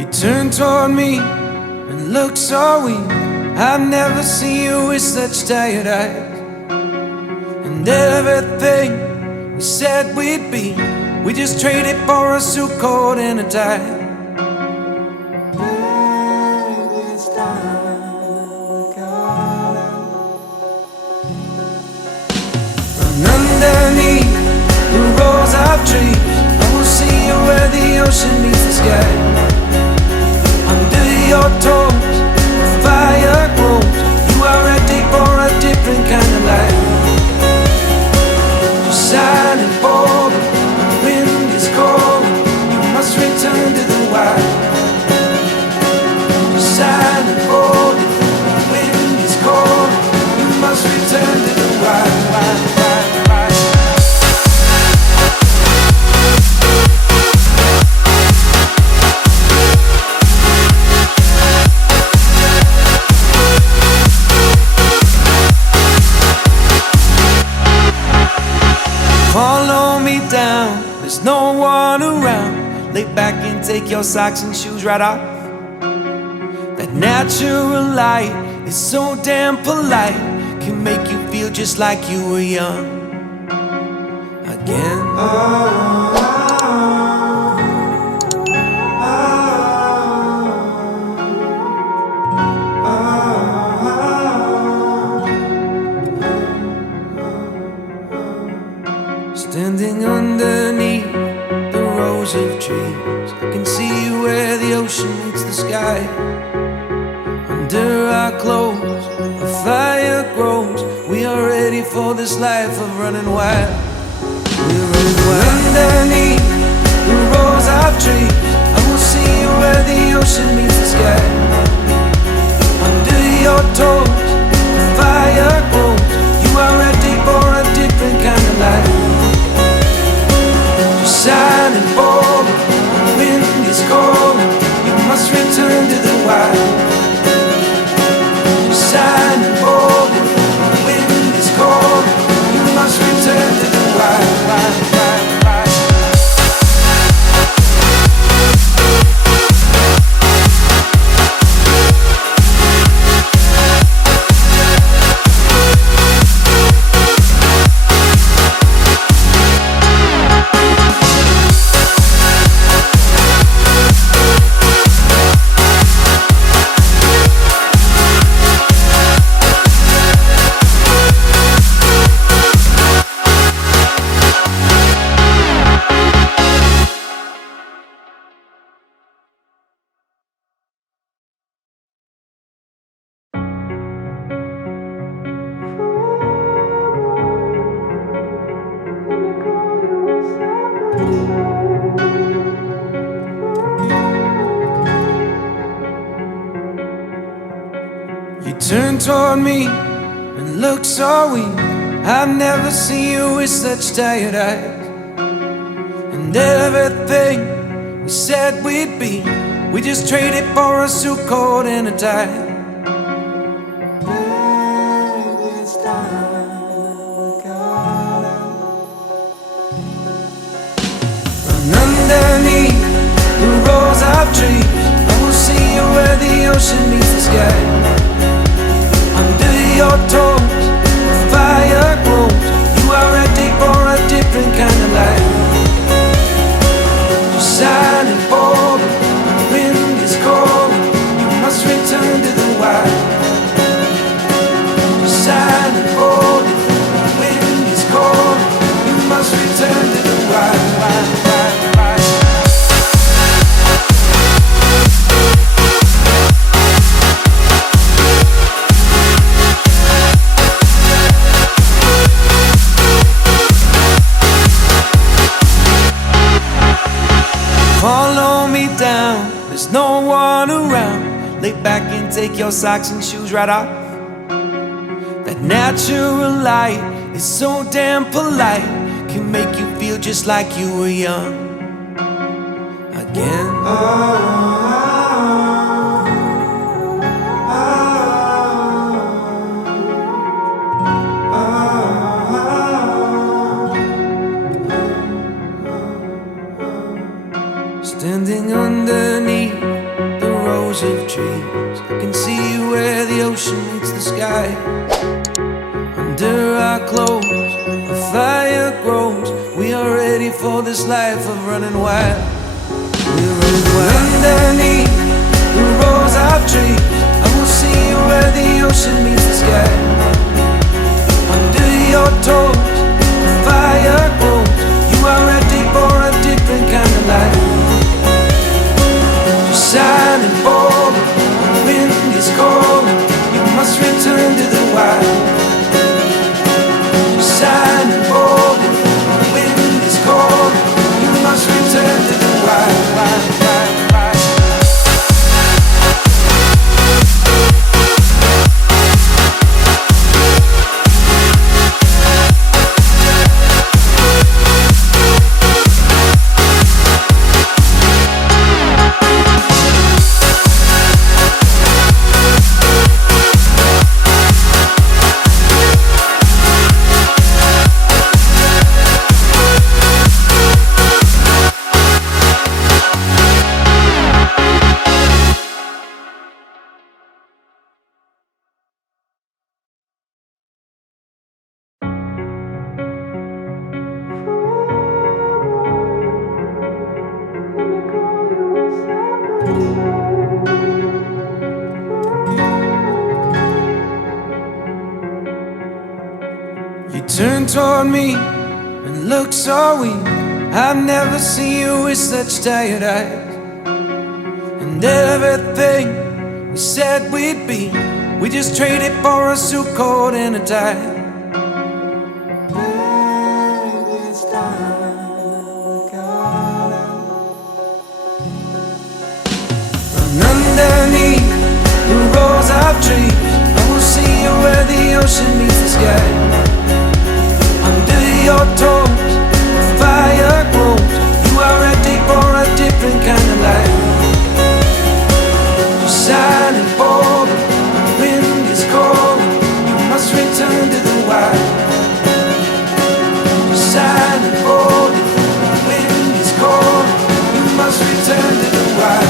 You turn toward me and look so weak. I've never seen you with such tired eyes. And everything we said we'd be, we just traded for a suit coat and a tie. This time we got out. Run underneath the rows of trees, I will see you where the ocean meets the sky. Under your toes, the fire grows. You are ready for a different kind of life. You're silent, bold, the wind is cold. You must return to the wild. You're silent, bold, the wind is cold. You must return to the wild, wild, wild, wild. Follow me down, there's no one around. Lay back and take your socks and shoes right off. That natural light is so damn polite, can make you feel just like you were young again. Standing underneath the rows of trees, I can see where the ocean meets the sky. Under our clothes, a fire grows. We are ready for this life of running wild. We're running wild. Underneath the rows of trees, I will see you where the ocean meets the sky. Under your toes, the fire grows. You are ready for a different kind of life. Silent, bold, the wind is cold. You must return to the wild. Silent, bold, the wind is cold. You must return to the wild, wild, wild, wild. You turn toward me and look so weak. I've never seen you with such tired eyes. And everything we said we'd be, we just traded for a suit coat and a tie. This time we got out. Run underneath the rows of trees, I will see you where the ocean meets the sky. Under your toes, the fire grows. You are ready for a different kind of life. You're silent, bold, the wind is cold. You must return to the wild. You're silent, bold, the wind is cold. You must return to the wild, wild, wild, wild. Follow me down, there's no one around. Lay back and take your socks and shoes right off. That natural light is so damn polite, can make you feel just like you were young again. Standing underneath rows of trees. I can see where the ocean meets the sky. Under our clothes, a fire grows. We are ready for this life of running wild. We're running wild. Underneath the rows of trees, I will see where the ocean meets the sky. Under your toes, the fire grows. You are ready for a different kind of life. Just shining bold, the wind is cold. You must return to the wild. Just shining bold, the wind is cold. You must return to the wild. You turn toward me and look so weak. I've never seen you with such tired eyes. And everything we said we'd be, we just traded for a suit coat and a tie. This time we got out. And underneath the rows of trees, I will see you where the ocean meets the sky. Under your toes, the fire grows. You are ready for a different kind of life. Just shining bold, the wind is cold. You must return to the wild. Just shining bold, the wind is cold. You must return to the wild.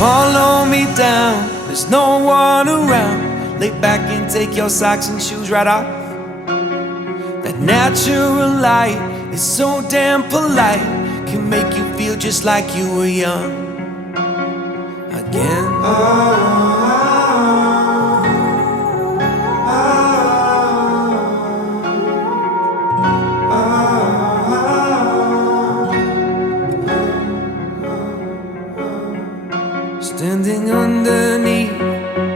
Follow me down, there's no one around. Lay back and take your socks and shoes right off. That natural light is so damn polite, can make you feel just like you were young again. Standing underneath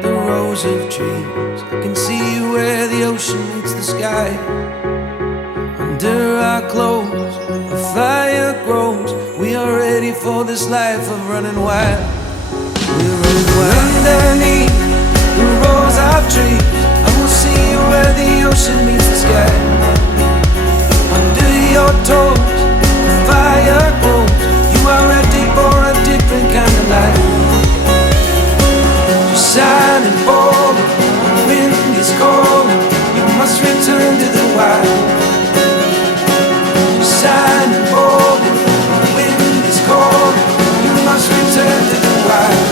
the rows of trees, I can see where the ocean meets the sky. Under our clothes, a fire grows. We are ready for this life of running wild. We're running wild. Underneath the rows of trees, I will see where the ocean meets the sky. Under your toes, the fire grows. You are ready for a different kind of life. Shining bold, the wind is cold. You must return to the wild. Shining bold, the wind is cold. You must return to the wild.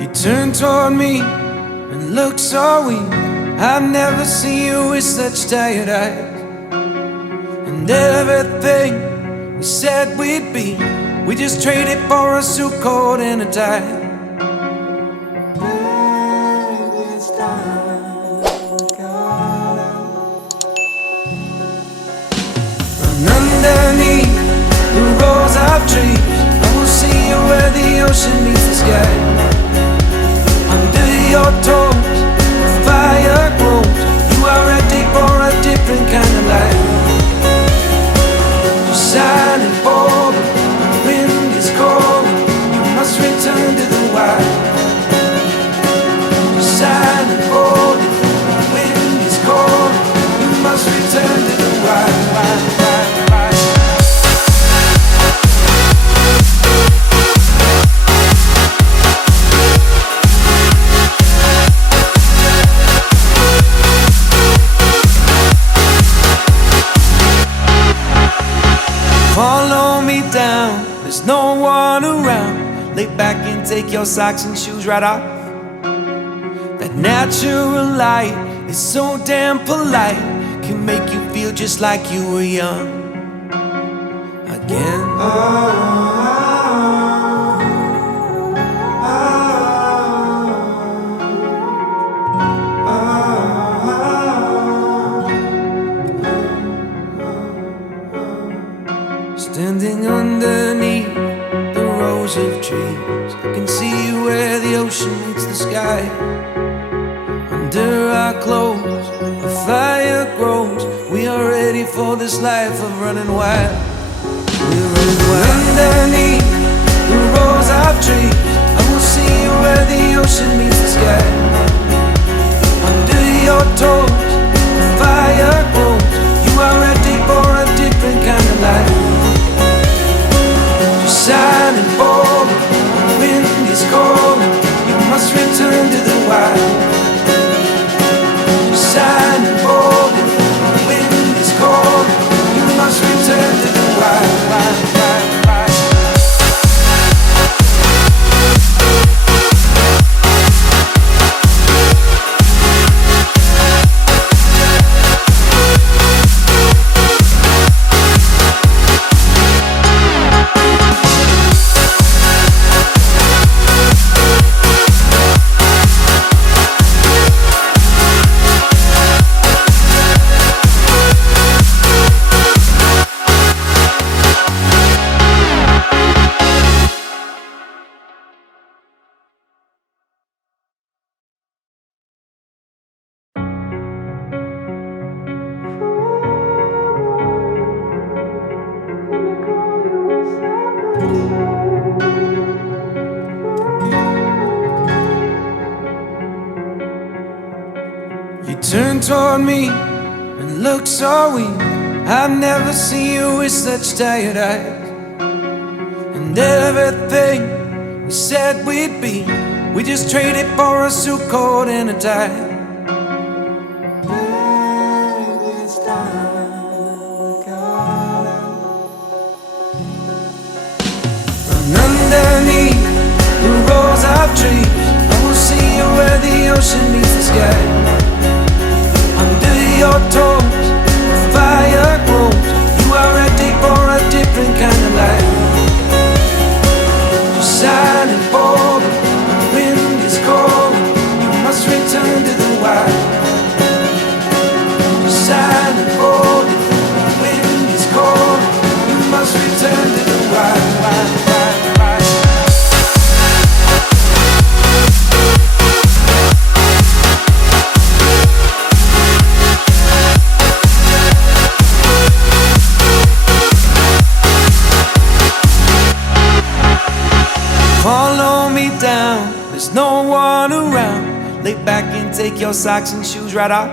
You turn toward me and look so weak. I've never seen you with such tired eyes. And everything we said we'd be, we just traded for a suit coat and a tie. And underneath the rows of trees, I will see you where the ocean meets the sky. Under your toes, the fire grows. You are ready for a different kind of life. You're silent for the wind is calling. You must return to the wild. You're silent for the wind is calling. You must return to the wild. Follow me down, there's no one around. Lay back and take your socks and shoes right off. That natural light is so damn polite, can make you feel just like you were young again. Standing underneath the rows of trees, I can see where the ocean meets the sky. Under our clothes, a fire grows. We are ready for this life of running wild. We're running wild. Underneath the rows of trees, I will see you where the ocean meets the sky. Under your toes, the fire grows. You are ready for a different kind of life. Silent for the wind is calling. You must return to the wild. Silent for the wind is calling. You must return to the wild. You turn toward me and look so weak. I've never seen you with such tired eyes. And everything we said we'd be, we just traded for a suit coat and a tie. And underneath the rows of trees, I will see you where the ocean meets the sky. Under your toes, the fire grows. You are ready for a different kind of life. You're silent for the wind is calling. You must return to the wild. You're silent for the wind is calling. You must return to the wild. Follow me down, there's no one around. Lay back and take your socks and shoes right off.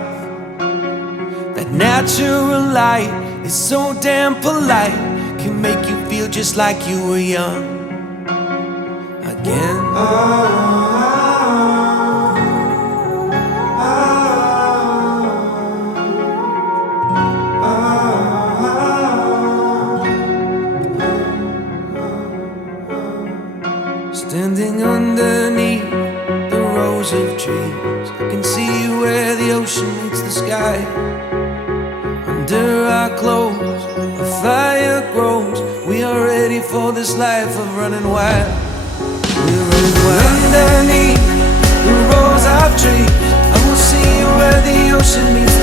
That natural light is so damn polite, can make you feel just like you were young again. Standing underneath the rows of trees, I can see where the ocean ocean meets the sky. Under our clothes, a fire grows. We are ready for this life of running wild. We're running wild underneath the rows of trees. I will see you where the ocean meets